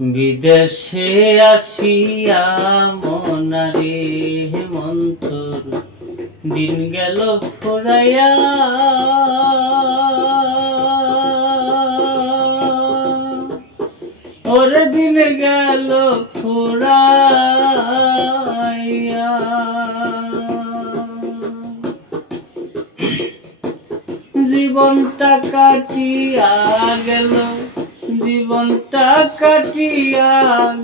বিদেশে আসিয়া মনারে হেমন্তর দিন গেল ফুরাইয়া, ওরে দিন গেল ফুরাইয়া। জীবনটা কাটিয়া গেল, জীবনটা কাটিয়া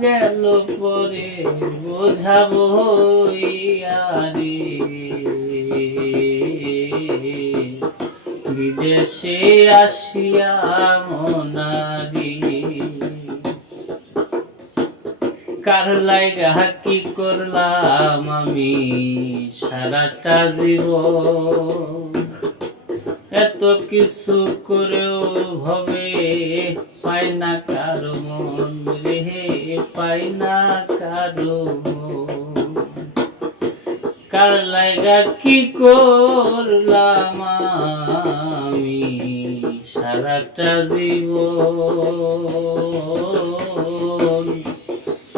গেল পরে বোঝাবো রে। বিদেশে আসিয়া মনারি কার লাইগা কি করলাম আমি সারাটা জীবন, এত কিছু করেও ভবে পাই না কারো মন রে, পাই না কারো মন। কার লাইগা কি করলাম আমি সারাটা জীবন,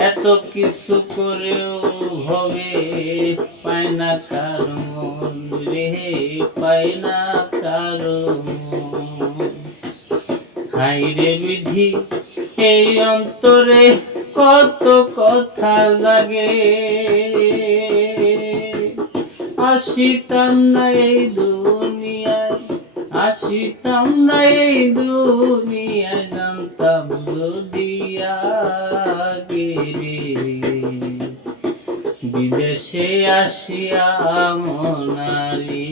এত কিছু করেও ভবে পাই না কারো মন রে, পাই না কারো মন। হায়রে বিধি এই অন্তরে কত কথা জাগে, আসিতাম না এই দুনিয়ায়, আসিতাম না এই দুনিয়ায়, জানতাম যদি আগে রে। বিদেশে আসিয়া মনারি